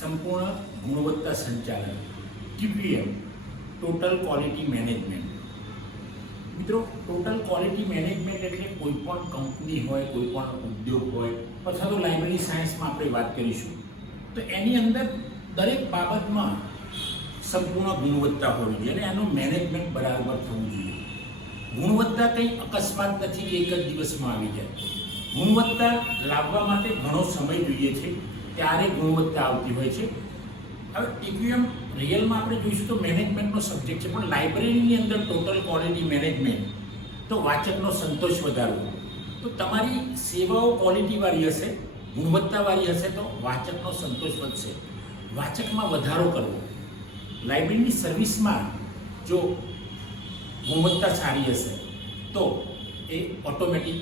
સંપૂર્ણ ગુણવત્તા સંચાલન TQM ટોટલ ક્વોલિટી મેનેજમેન્ટ. મિત્રો, ટોટલ ક્વોલિટી મેનેજમેન્ટ એટલે કોઈ પણ કંપની હોય, કોઈ પણ ઉદ્યોગ હોય અથવા તો લાઇબ્રેરી સાયન્સમાં આપણે વાત કરીશું તો એની અંદર દરેક બાબતમાં સંપૂર્ણ ગુણવત્તા હોવી જોઈએ અને એનું મેનેજમેન્ટ બરાબર થવું જોઈએ. ગુણવત્તા કંઈ અકસ્માત નથી કે એક જ દિવસમાં આવી જાય. ગુણવત્તા લાવવા માટે ઘણો સમય જોઈએ છે, ત્યારે ગુણવત્તા આવતી હોય છે. હવે TQM રિયલમાં આપણે જોઈશું તો મેનેજમેન્ટનો સબ્જેક્ટ છે, પણ લાઇબ્રેરીની અંદર ટોટલ ક્વોલિટી મેનેજમેન્ટ તો વાચકનો સંતોષ વધારવો. તો તમારી સેવાઓ ક્વોલિટીવાળી હશે, ગુણવત્તાવાળી હશે તો વાચકનો સંતોષ વધશે, વાચકમાં વધારો કરવો. લાઇબ્રેરીની સર્વિસમાં જો ગુણવત્તા સારી હશે તો એ ઓટોમેટિક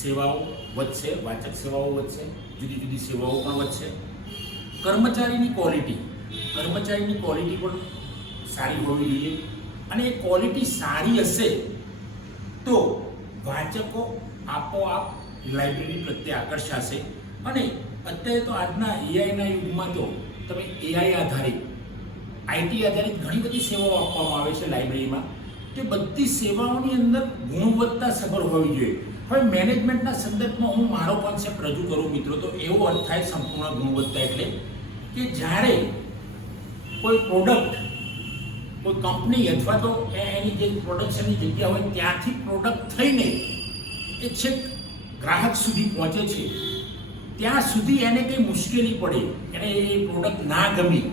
સેવાઓ વધશે, વાચક સેવાઓ વધશે, જુદી જુદી સેવાઓ પણ વધશે. કર્મચારીની ક્વોલિટી પણ સારી હોવી જોઈએ અને એ ક્વોલિટી સારી હશે તો વાચકો આપોઆપ લાઇબ્રેરી પ્રત્યે આકર્ષાશે. અને અત્યારે તો આજના એઆઈના યુગમાં તો તમે એઆઈ આધારિત, આઈટી આધારિત ઘણી બધી સેવાઓ આપવામાં આવે છે લાઇબ્રેરીમાં. તે બધી સેવાઓની અંદર ગુણવત્તા સભર હોવી જોઈએ. હવે મેનેજમેન્ટના સંદર્ભમાં હું મારો કોન્સેપ્ટ રજૂ કરું મિત્રો તો એવો અર્થ થાય સંપૂર્ણ ગુણવત્તા એટલે કે જ્યારે કોઈ પ્રોડક્ટ, કોઈ કંપની અથવા તો એની જે પ્રોડક્શનની જગ્યા હોય ત્યાંથી પ્રોડક્ટ થઈને એ છેક ગ્રાહક સુધી પહોંચે છે, ત્યાં સુધી એને કંઈ મુશ્કેલી પડે, એને એ પ્રોડક્ટ ના ગમી,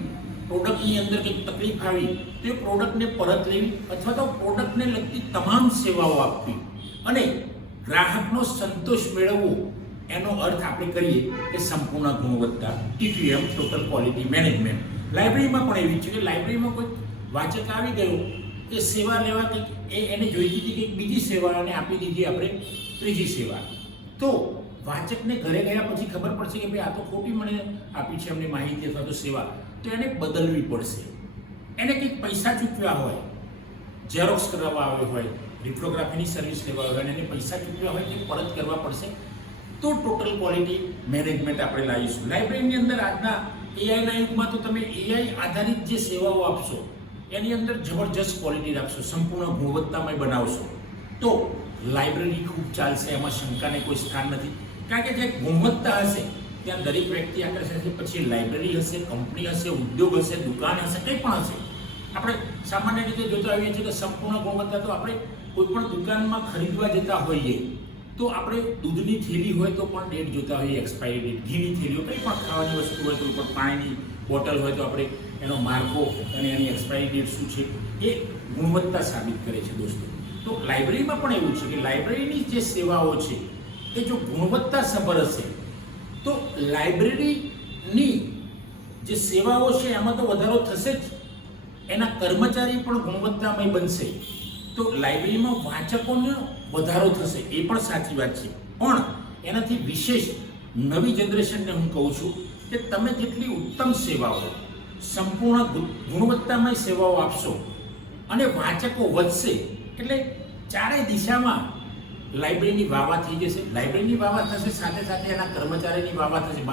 પ્રોડક્ટની અંદર કંઈક તકલીફ આવી તો એ પ્રોડક્ટને પરત લેવી અથવા તો પ્રોડક્ટને લગતી તમામ સેવાઓ આપવી અને ગ્રાહકનો સંતોષ મેળવવો. એનો અર્થ આપણે કરીએ કે સંપૂર્ણ ગુણવત્તા TQM ટોટલ ક્વોલિટી મેનેજમેન્ટ. લાઇબ્રેરીમાં પણ એવી છે કે લાઇબ્રેરીમાં કોઈ વાચક આવી ગયો, એ સેવા લેવા કંઈક એને જોઈતી હતી કંઈક બીજી સેવા અને આપી દીધી આપણે ત્રીજી સેવા, તો વાચકને ઘરે ગયા પછી ખબર પડશે કે ભાઈ આ તો ખોટી મને આપી છે અમને માહિતી અથવા તો સેવા, તો એને બદલવી પડશે. એને કંઈક પૈસા ચૂકવ્યા હોય, ઝેરોક્સ કરાવવા આવ્યો હોય, લિથોગ્રાફીની સર્વિસ લેવા હોય અને એને પૈસા ચૂકવ્યા હોય તે પરત કરવા પડશે. તો ટોટલ ક્વોલિટી મેનેજમેન્ટ આપણે લાવીશું. લાઇબ્રેરીની અંદર આજના એઆઈના યુગમાં તો તમે એઆઈ આધારિત જે સેવાઓ આપશો એની અંદર જબરજસ્ત ક્વોલિટી રાખશો, સંપૂર્ણ ગુણવત્તામય બનાવશો તો લાઇબ્રેરી ખૂબ ચાલશે, એમાં શંકાને કોઈ સ્થાન નથી. કારણ કે જે ગુણવત્તા હશે ત્યાં દરેક વ્યક્તિ આકર્ષાશે. પછી લાઇબ્રેરી હશે, કંપની હશે, ઉદ્યોગ હશે, દુકાન હશે, કંઈ પણ હશે. આપણે સામાન્ય રીતે જોતા આવીએ છીએ કે સંપૂર્ણ ગુણવત્તા તો આપણે કોઈ પણ દુકાનમાં ખરીદવા જતા હોઈએ તો આપણે દૂધની થેલી હોય તો પણ ડેટ જોતા હોઈએ, એક્સપાયરી ડેટ, ઘીની થેલીઓ, કંઈ પણ ખાવાની વસ્તુ હોય તો પણ પાણીની બોટલ હોય તો આપણે એનો માર્કો અને એની એક્સપાયરી ડેટ શું છે એ ગુણવત્તા સાબિત કરે છે દોસ્તો. તો લાઇબ્રેરીમાં પણ એવું છે કે લાઇબ્રેરીની જે સેવાઓ છે એ જો ગુણવત્તા સભર હશે તો લાઇબ્રેરીની જે સેવાઓ છે એમાં તો વધારો થશે જ, એના કર્મચારી પણ ગુણવત્તામય બનશે તો લાઇબ્રેરીમાં વાચકોનો વધારો થશે, એ પણ સાચી વાત છે. પણ એનાથી વિશેષ નવી જનરેશનને હું કહું છું કે તમે જેટલી ઉત્તમ સેવાઓ, સંપૂર્ણ ગુણવત્તામય સેવાઓ આપશો અને વાચકો વધશે એટલે ચારેય દિશામાં લાઇબ્રેરીની વાવા થઈ જશે. લાઇબ્રેરીની વાવા થશે, સાથે સાથે એના કર્મચારીની વાવા થશે,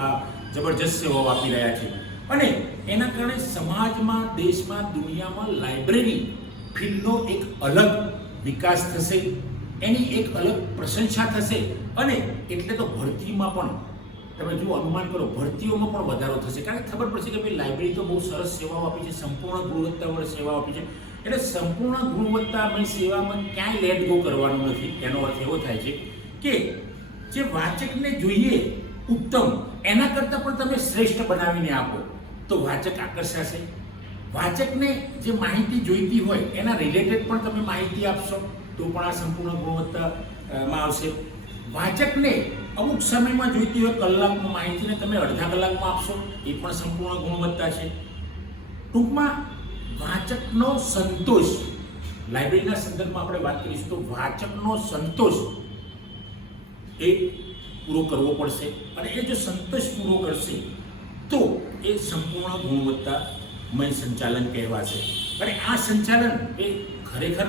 જબરજસ્ત સેવાઓ આપી રહ્યા છે અને એના કારણે સમાજમાં, દેશમાં, દુનિયામાં લાઇબ્રેરી ફિલ્ડનો એક અલગ વિકાસ થશે, એની એક અલગ પ્રશંસા થશે અને એટલે તો ભરતીમાં પણ તમે જો અનુમાન કરો, ભરતીઓમાં પણ વધારો થશે. કારણ કે ખબર પડશે કે ભાઈ લાઇબ્રેરી તો બહુ સરસ સેવાઓ આપી છે, સંપૂર્ણ ગુણવત્તાવાળી સેવાઓ આપી છે. એટલે સંપૂર્ણ ગુણવત્તામય સેવામાં ક્યાંય લેટ ગો કરવાનું નથી. એનો અર્થ એવો થાય છે કે જે વાચકને જોઈએ ઉત્તમ એના કરતાં પણ તમે શ્રેષ્ઠ બનાવીને આપો તો વાચક આકર્ષાશે. વાચકને જે માહિતી જોઈતી હોય એના રિલેટેડ પણ તમે માહિતી આપશો તો પણ આ સંપૂર્ણ ગુણવત્તામાં આવશે. વાચકને અમુક સમયમાં જોઈતી હોય કલાકમાં માહિતીને તમે અડધા કલાકમાં આપશો, એ પણ સંપૂર્ણ ગુણવત્તા છે. ટૂંકમાં વાચકનો સંતોષ, લાઇબ્રેરીના સંદર્ભમાં આપણે વાત કરીશું તો વાચકનો સંતોષ એ પૂરો કરવો પડશે અને એ જો સંતોષ પૂરો કરશે તો એ સંપૂર્ણ ગુણવત્તામય સંચાલન કહેવાશે. અને આ સંચાલન એ ખરેખર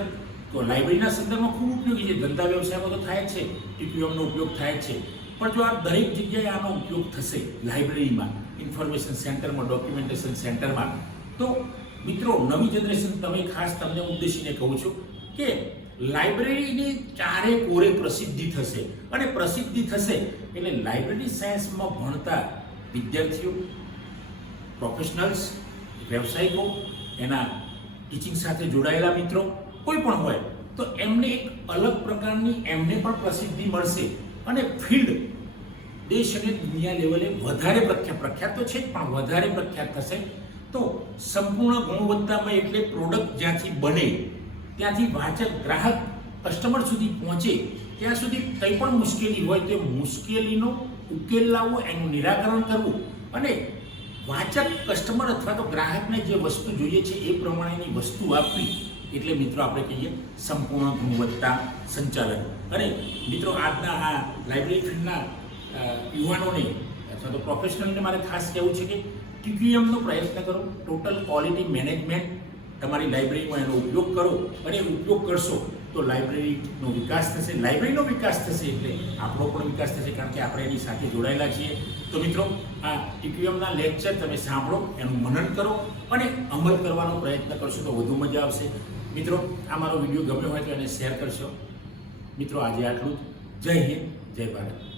તો લાઇબ્રેરીના સંદર્ભમાં ખૂબ ઉપયોગી છે. ધંધા વ્યવસાયમાં તો થાય જ છે, TQMનો ઉપયોગ થાય જ છે. પણ જો આ દરેક જગ્યાએ આનો ઉપયોગ થશે, લાઇબ્રેરીમાં, ઇન્ફોર્મેશન સેન્ટરમાં, ડોક્યુમેન્ટેશન સેન્ટરમાં, તો મિત્રો નવી જનરેશન તમે ખાસ તમને ઉદ્દેશીને કહું છું કે લાઇબ્રેરીની ચારે કોરે પ્રસિદ્ધિ થશે, અને પ્રસિદ્ધિ થશે એટલે લાઇબ્રેરી સાયન્સમાં ભણતા વિદ્યાર્થીઓ, પ્રોફેશનલ્સ, વ્યવસાયિકો, એના ટીચિંગ સાથે જોડાયેલા મિત્રો કોઈ પણ હોય તો એમને એક અલગ પ્રકારની એમને પણ પ્રસિદ્ધિ મળશે, અને ફિલ્ડ દેશ અને દુનિયા લેવલે વધારે પ્રખ્યાત તો છે જ, પણ વધારે પ્રખ્યાત થશે. તો સંપૂર્ણ ગુણવત્તામાં એટલે પ્રોડક્ટ જ્યાંથી બને ત્યાંથી વાચક, ગ્રાહક, કસ્ટમર સુધી પહોંચે ત્યાં સુધી કંઈ પણ મુશ્કેલી હોય તો મુશ્કેલીનો ઉકેલ લાવવો, એનું નિરાકરણ કરવું, અને વાચક, કસ્ટમર અથવા તો ગ્રાહકને જે વસ્તુ જોઈએ છે એ પ્રમાણેની વસ્તુ આપવી, એટલે મિત્રો આપણે કહીએ સંપૂર્ણ ગુણવત્તા સંચાલન. અને મિત્રો આજના આ લાઇબ્રેરી ફિલ્ડના યુવાનોને અથવા તો પ્રોફેશનલને મારે ખાસ કહેવું છે કે TQMનો પ્રયત્ન કરો. ટોટલ ક્વોલિટી મેનેજમેન્ટ તમારી લાઇબ્રેરીમાં એનો ઉપયોગ કરો, અને ઉપયોગ કરશો તો લાઇબ્રેરીનો વિકાસ થશે. લાઇબ્રેરીનો વિકાસ થશે એટલે આપણો પણ વિકાસ થશે, કારણ કે આપણે એની સાથે જોડાયેલા છીએ. તો મિત્રો આ TQMના લેક્ચર તમે સાંભળો, એનું મનન કરો અને અમલ કરવાનો પ્રયત્ન કરશો તો વધુ મજા આવશે. મિત્રો આ મારો વિડીયો ગમ્યો હોય તો એને શેર કરશો. મિત્રો આજે આટલું જ. જય હિન્દ, જય ભારત.